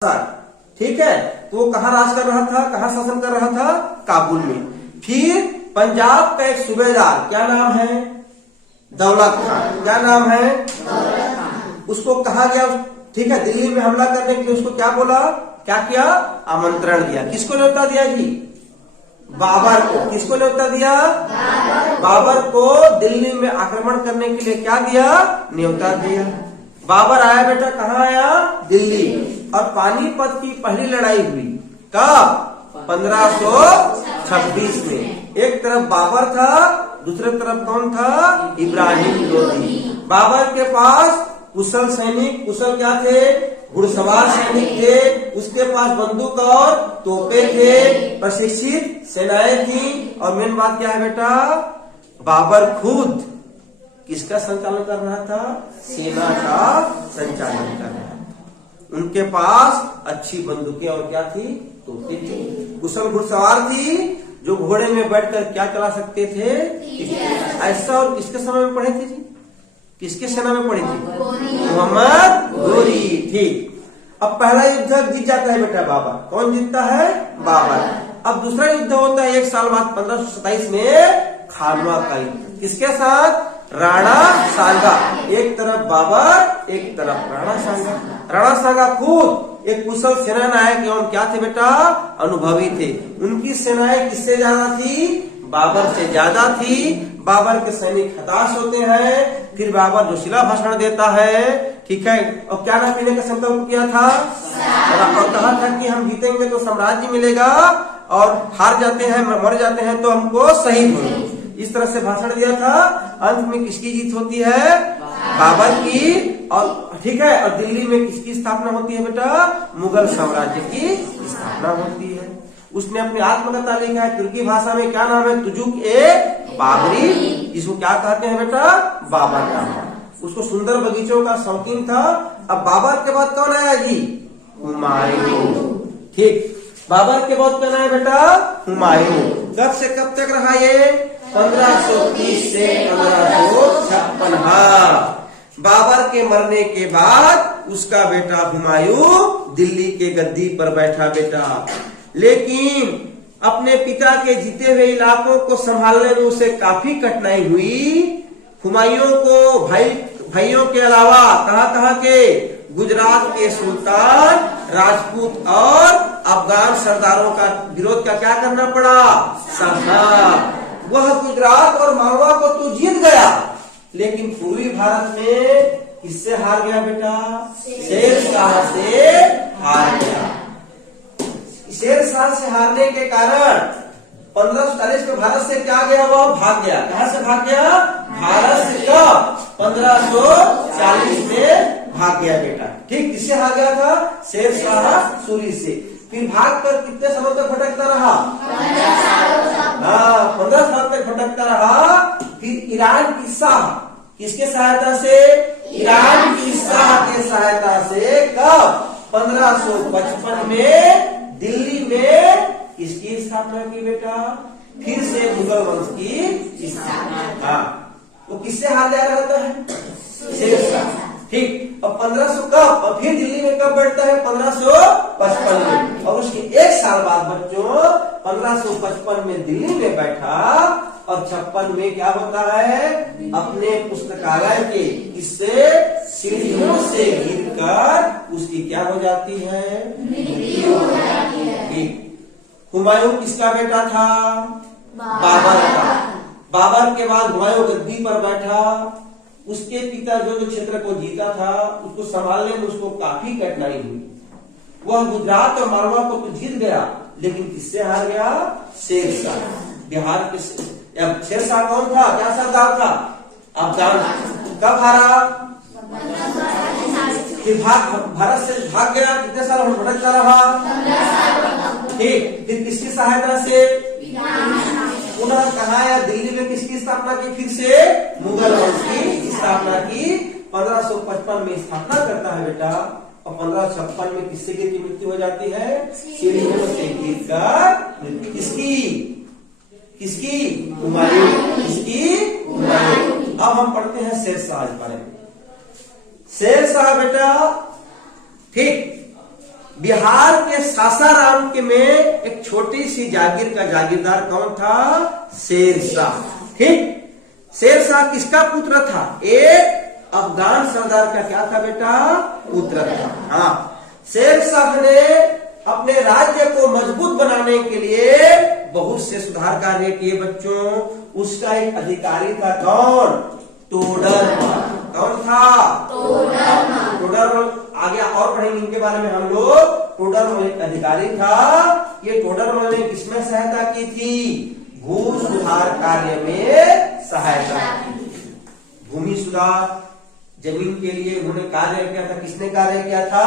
ठीक है। तो वो कहाँ राज कर रहा था, कहाँ शासन कर रहा था, काबुल में। फिर पंजाब का एक सूबेदार, क्या नाम है, दौलत खान। क्या नाम है, दौलत खान। उसको कहा गया, ठीक है, दिल्ली में हमला करने के लिए उसको क्या बोला, क्या किया, आमंत्रण दिया। किसको न्योता दिया जी, बाबर को। किसको न्योता दिया, बाबर को दिल्ली में आक्रमण करने के लिए क्या दिया, न्योता दिया। बाबर आया बेटा, कहाँ आया, दिल्ली। और पानीपत की पहली लड़ाई हुई कब, 1526 में। एक तरफ बाबर था, दूसरे तरफ कौन था, इब्राहिम लोदी। बाबर के पास कुशल सैनिक, कुशल क्या थे, घुड़सवार सैनिक थे। उसके पास बंदूक और तोपे थे, प्रशिक्षित सेनाएं थी। और मेन बात क्या है बेटा, बाबर खुद किसका संचालन कर रहा था, सेना का संचालन कर रहा था। उनके पास अच्छी बंदूकें और क्या थी, तोपे थी। कुशल घुड़सवार थी, जो घोड़े में बैठकर क्या चला सकते थे, ऐसा। और किसके समय में पढ़े थे जी, किसके सेना में पढ़ी थी, मोहम्मद गोरी। ठीक। अब पहला युद्ध जीत जाता है बेटा बाबर। कौन जीतता है, बाबर। अब दूसरा युद्ध होता है 1 साल बाद 1527 में, खानवा का युद्ध। किसके साथ, राणा सांगा। एक तरफ बाबर, एक तरफ राणा सांगा। राणा सांगा खुद एक कुशल सेना नायक एवं क्या थे बेटा, अनुभवी थे। उनकी सेनाएं किससे ज्यादा थी, बाबर से ज्यादा थी। बाबर के सैनिक हताश होते हैं। फिर बाबर जोशीला भाषण देता है, ठीक है। और क्या ना पीने का संकल्प किया था, और कहा था कि हम जीतेंगे तो साम्राज्य मिलेगा, और हार जाते हैं, मर जाते हैं तो हमको शहीद होंगे। इस तरह से भाषण दिया था। अंत में किसकी जीत होती है, बाबर की। और ठीक है, और दिल्ली में किसकी स्थापना होती है बेटा, मुगल साम्राज्य की स्थापना होती है। उसने अपनी आत्मकथा लिखा है तुर्की भाषा में, क्या नाम है, तुजुक ए बाबरी। इसको क्या कहते हैं बेटा, बाबर का। उसको सुंदर बगीचों का शौकीन था। अब बाबर के बाद कौन आया जी, हुमायूं। ठीक। बाबर के बाद कौन आया बेटा, हुमायूं। कब से कब तक रहा ये, 1530 से 1556। हाँ, बाबर के मरने के बाद उसका बेटा हुमायूं दिल्ली के गद्दी पर बैठा बेटा। लेकिन अपने पिता के जीते हुए इलाकों को संभालने में उसे काफी कठिनाई हुई। हुमायूं को भाइयों के अलावा कहाँ के, गुजरात के सुल्तान, राजपूत और अफगान सरदारों का विरोध का क्या करना पड़ा, सहा। वह गुजरात और मालवा को तो जीत गया, लेकिन पूर्वी भारत में किससे हार गया बेटा, शेरशाह से हार गया। शेरशाह से हारने के कारण 1540 में भारत से क्या गया, वो भाग गया। कहां से भाग गया, भारत से कब, 1540 में भाग गया बेटा। ठीक। किससे हार गया था, शेरशाह सूरी से। फिर भाग कर कितने सालों तक भटकता रहा, 15 साल तक भटकता रहा। फिर ईरान की शाह, किसके सहायता से, ईरान की शाह के सहायता से कब, 1555 में दिल्ली में किसकी स्थापना की बेटा, फिर से मुगल वंश की स्थापना। हाँ, वो किससे हार जा रहा है, शेरशाह। ठीक। और 1500 कब, और फिर दिल्ली में कब बैठता है, 1555 में। और उसके 1 साल बाद बच्चों 1555 में दिल्ली में बैठा। और 56 में क्या होता है, अपने पुस्तकालय के इससे सीढ़ियों से गिरकर उसकी क्या हो जाती है, मृत्यु हो जाती है। हुमायूं किसका बेटा था, बाबर का। बाबर के बाद हुमायूं गद्दी पर बैठा। उसके पिता जो क्षेत्र को जीता था उसको संभालने में उसको काफी कठिनाई हुई। वह गुजरात और मालवा को तो जीत गया, लेकिन किससे हार गया, शेरशाह। बिहार के शेरशाह कौन था, क्या सरदार था, अफगान। कब हारा, फिर भारत से भाग गया, कितने साल भटकता रहा, ठीक। फिर किसकी सहायता से, पुनः कहा आया, दिल्ली में किसकी स्थापना की, फिर से मुगल वंश की स्थापना की। 1555 में स्थापना करता है बेटा। और 1556 में किससे गिर की मृत्यु हो जाती है, सीढ़ियों से गिरकर। किसकी, किसकी, हुमायूं। किसकी, हुमायूं। अब हम पढ़ते हैं शेरशाह के बारे में। शेरशाह बेटा, ठीक, बिहार के सासाराम के में एक छोटी सी जागीर का जागीरदार कौन था? शेरशाह। ठीक, शेरशाह किसका पुत्र था? एक अफगान सरदार का क्या था बेटा? पुत्र था। हाँ, शेरशाह ने अपने राज्य को मजबूत बनाने के लिए बहुत से सुधार कार्य किए बच्चों। उसका एक अधिकारी था कौन? टोडरमल। कौन था? टोडरमल। आगे और पढ़ेंगे इनके बारे में हम लोग। टोडरमल एक अधिकारी था। ये टोडरमल ने किसमें सहायता की थी? भू सुधार कार्य में सहायता की। भूमि सुधार, जमीन के लिए उन्होंने कार्य किया था। किसने कार्य किया था?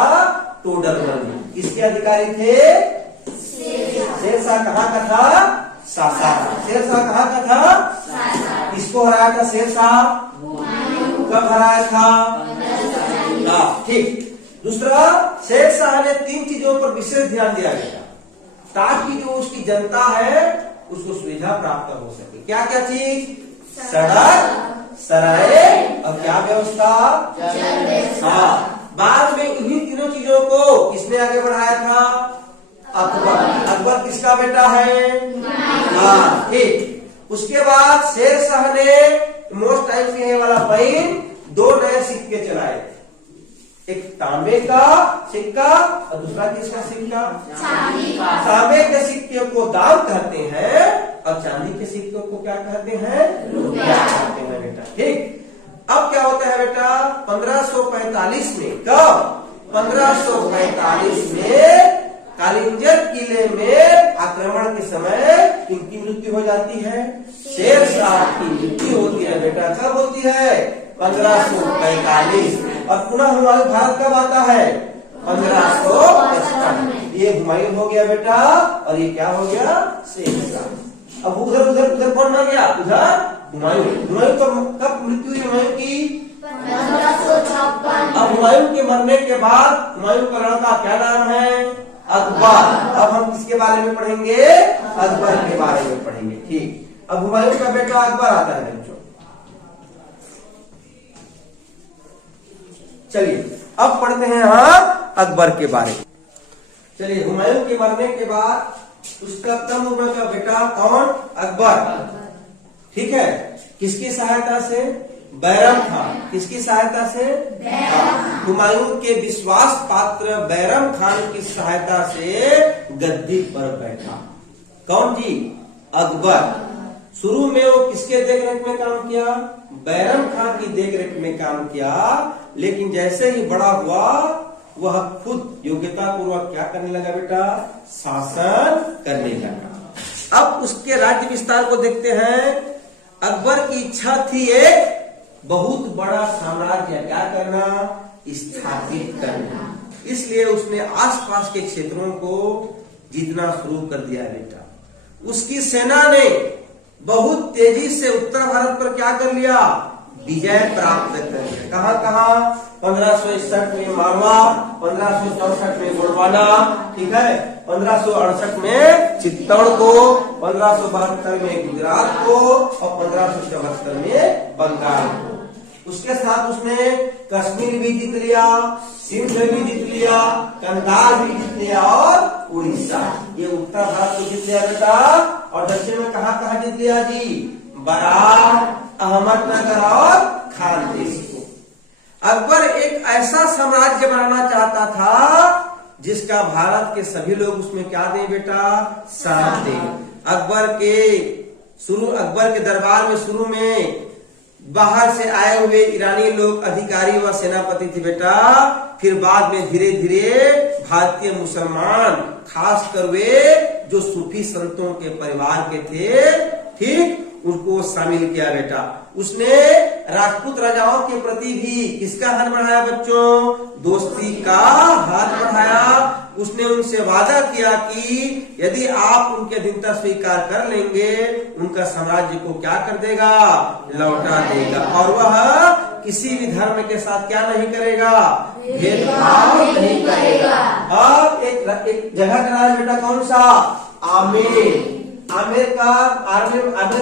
टोडरमल ने। किसके अधिकारी थे? शेरशाह कहाँ का था? सासाराम। शेरशाह कहाँ का था? किसको हराया था शेरशाह? कब हराया था? ठीक। दूसरा, शेरशाह ने 3 चीजों पर विशेष ध्यान दिया गया ताकि जो उसकी जनता है उसको सुविधा प्राप्त हो सके। क्या क्या चीज? सड़क, सराय और क्या व्यवस्था? हाँ। बाद में इन्हीं तीनों चीजों को किसने आगे बढ़ाया था? अकबर। अकबर किसका बेटा है? हाँ, ठीक। उसके बाद शेरशाह ने मोस्ट टाइम से वाला पॉइंट 2 नए सिक्के चलाए थे। एक तांबे का सिक्का और दूसरा किसका सिक्का? चांदी का। तांबे के सिक्के को दाम कहते हैं और चांदी के सिक्कों को क्या कहते हैं? रुपया कहते हैं बेटा। ठीक। अब क्या होता है बेटा? 1545 में, कब? 1545 में कालिंजर किले में आक्रमण के समय किनकी मृत्यु हो जाती है? शेरशाह की मृत्यु होती है बेटा। कब होती है? 1545। और पुनः हुमायूं भारत कब आता है? 1555। ये हुमायूं हो गया बेटा और ये क्या हो गया? शेरशाह। अब उधर उधर उधर कौन आ गया? उधर हुमायूं। हुमायूं कब मृत्यु हुई हुमायूं की? 1556। अब हुमायूं के मरने के बाद हुमायूं का लड़का क्या नाम है? अकबर। अब हम किसके बारे में पढ़ेंगे? अकबर के बारे में पढ़ेंगे। ठीक। अब हुमायूं का बेटा अकबर आता है बच्चों। चलिए अब पढ़ते हैं हाँ अकबर के बारे में। चलिए, हुमायूं के मरने के बाद उसका कम उम्र का बेटा कौन? अकबर। ठीक है। किसकी सहायता से? बैरम खान। किसकी सहायता से? हुमायूं के विश्वास पात्र बैरम खान की सहायता से गद्दी पर बैठा। कौन जी? अकबर। शुरू में वो किसके देखरेख में काम किया? बैरम खान की देखरेख में काम किया। लेकिन जैसे ही बड़ा हुआ वह खुद योग्यता पूर्वक क्या करने लगा बेटा? शासन करने लगा। अब उसके राज्य विस्तार को देखते हैं। अकबर की इच्छा थी एक बहुत बड़ा साम्राज्य क्या करना? स्थापित करना। इसलिए उसने आसपास के क्षेत्रों को जीतना शुरू कर दिया बेटा। उसकी सेना ने बहुत तेजी से उत्तर भारत पर क्या कर लिया? विजय प्राप्त कर लिया। कहाँ कहाँ? 1561 में मालवा, 1564 में गोंडवाना, ठीक है, 1568 में चित्तौड़ को, 1572 में गुजरात को और 1574 में बंगाल को। उसके साथ उसने कश्मीर भी जीत लिया, सिंध भी जीत लिया, कंधार भी जीत लिया और उड़ीसा। ये उत्तर भारत को जीत लिया बेटा। और दक्षिण में कहाँ जीत लिया जी? बरार, अहमदनगर और खानदेश को। अकबर एक ऐसा साम्राज्य बनाना चाहता था जिसका भारत के सभी लोग उसमें क्या दें बेटा? साथ दें। अकबर के दरबार में शुरू में बाहर से आए हुए ईरानी लोग अधिकारी व सेनापति थे बेटा। फिर बाद में धीरे धीरे भारतीय मुसलमान, खासकर वे जो सूफी संतों के परिवार के थे, ठीक, उनको शामिल किया बेटा। उसने राजपूत राजाओं के प्रति भी किसका हाथ बढ़ाया बच्चों? दोस्ती का हाथ बढ़ाया। उसने उनसे वादा किया कि यदि आप उनके अधीनता स्वीकार कर लेंगे उनका साम्राज्य को क्या कर देगा? लौटा देगा। और वह किसी भी धर्म के साथ क्या नहीं करेगा? भेदभाव नहीं करेगा। अब एक जगह का नाम बेटा कौन सा? आमेर। आमेर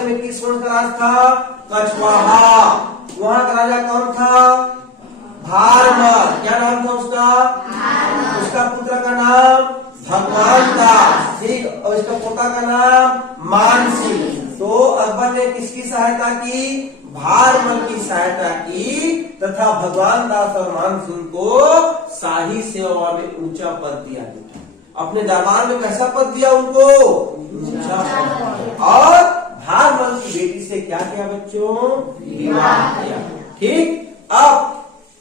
में किस वंश का राज था? कछवाहा। वहां का राजा कौन था? भारमल। क्या नाम था उसका? उसका पुत्र का नाम भगवान दास, ठीक। और इसका पोता का नाम मानसिंह। तो अकबर ने किसकी सहायता की? भारमल की सहायता की तथा भगवान दास और मानसिंह को शाही सेवा में ऊंचा पद दिया। अपने दरबार में कैसा पद दिया उनको? ऊंचा पद। और भारमल की बेटी से क्या किया बच्चों? विवाह किया, ठीक। अब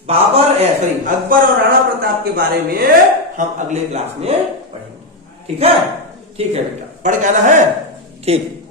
अकबर और राणा प्रताप के बारे में हम अगले क्लास में पढ़ेंगे, ठीक है? ठीक है बेटा, पढ़ के आना है, ठीक।